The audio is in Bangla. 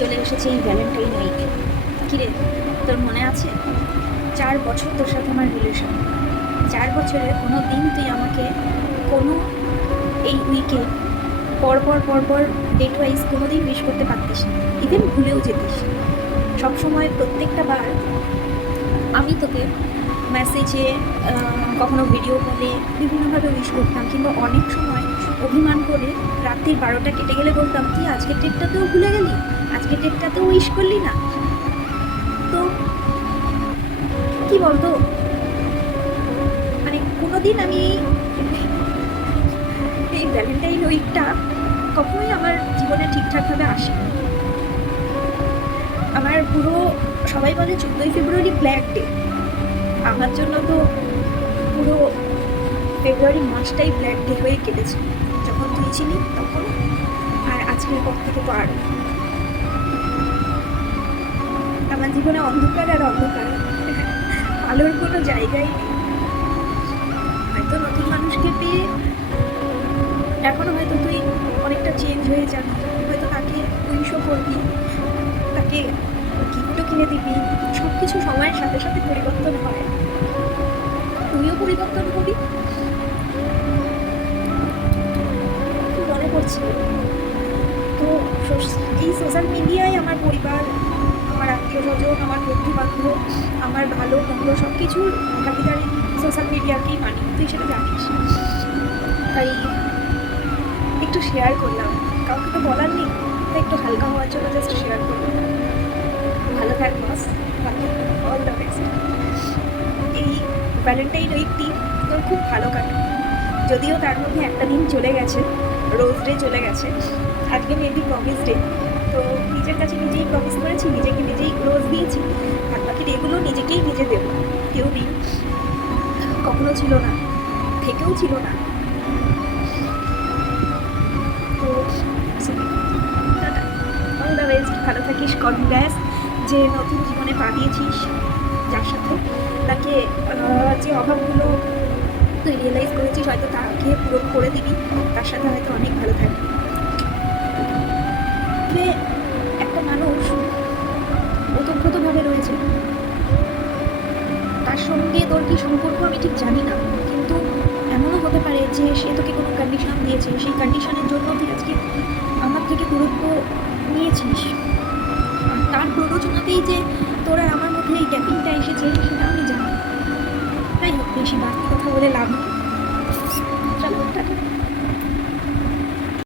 চলে এসেছে এই ভ্যালেন্টাইন উইক। কিরে, তোর মনে আছে 4 বছর তোর সাথে আমার রিলেশন? 4 বছরে কোনো দিন তুই আমাকে কোনো এই উইকে পরপর ডেট ওয়াইজ কোনো দিন উইশ করতে পারতিস না, ইভেন ভুলেও যেতিস। সবসময় প্রত্যেকটা বার আমি তোকে মেসেজে, কখনো ভিডিও কলে বিভিন্নভাবে উইশ করতাম, কিন্তু অনেক সময় অভিমান করে রাত্রির 12টা কেটে গেলে বলতাম, তুই আজকের ডেটটাতেও ভুলে গেলি, আজকের ডেটটাতেও উইশ করলি না। তো কি বলতো, মানে কোনোদিন আমি এই ভ্যালেন্টাইন উইকটা কখনোই আমার জীবনে ঠিকঠাকভাবে আসে। আমার পুরো, সবাই বলে 14ই ফেব্রুয়ারি ব্ল্যাক ডে, আমার জন্য তো পুরো ফেব্রুয়ারি মাসটাই ব্ল্যাক ডে হয়ে কেটেছে। যখন তুই ছিলি তখন, আর আজকের পর থেকে তো আরও আমার জীবনে অন্ধকার আর অন্ধকার, আলোর কোনো জায়গাই নেই। হয়তো নতুন মানুষকে পেয়ে এখনো হয়তো তুই অনেকটা চেঞ্জ হয়ে যাবি, হয়তো তাকে উইশও করবি, তাকে গিফটও কিনে দিবি, সব কিছু সময়ের সাথে সাথে পরিবর্তন হয়, তুইও পরিবর্তন হবি। খুব মনে পড়ছে তো এই সোশ্যাল মিডিয়ায় আমার পরিবার, আমার আত্মীয় স্বজন, আমার বন্ধু বান্ধব, আমার ভালো মন্দ সব কিছুর ভাগিদারি সোশ্যাল মিডিয়াকেই মানি, তুই সেটা জানিস। তাই একটু শেয়ার করলাম, কাউকে তো বলার নেই, তাই একটু হালকা হওয়ার জন্য জাস্ট শেয়ার করলাম। ভালো থাক বস, অল দ্য বেস্ট। এই ভ্যালেন্টাইন উইকটি তোর খুব ভালো কাটে, যদিও তার মধ্যে একটা দিন চলে গেছে, রোজ ডে চলে গেছে, আজকে মেবি প্রমিস ডে। তো নিজের কাছে নিজেই প্রমিস করেছি, নিজেকে নিজেই রোজ দিয়েছি, আর বাকি ডেগুলো নিজেকেই নিজে দেবো। কেউ দিন কখনো ছিল না, থেকেও ছিল না। তো অল দ্য বেস্ট, ভালো থাকিস, কনগ্রেস যে নতুন জীবনে পা দিয়েছিস যার সাথে, তাকে যে অভাবগুলো তুই রিয়েলাইজ করেছিস হয়তো তাকে পূরণ করে দিবি, তার সাথে হয়তো অনেক ভালো থাকবি। যে একটা মানুষ ওতপ্রোতভাবে রয়েছে, তার সঙ্গে তোর কি সম্পর্ক আমি ঠিক জানি না, কিন্তু এমনও হতে পারে যে সে তোকে কোনো কন্ডিশন দিয়েছে, সেই কন্ডিশনের জন্য তুই আজকে আমার থেকে দূরত্ব নিয়েছিস, আর তার প্ররোচনাতেই যে তোরা আমার মধ্যে এই গ্যাপিংটা এসেছে সেটা আমি জানি। তাই হোক, বেশি বাড়তি কথা বলে লাভ নেই, চলো টাটা।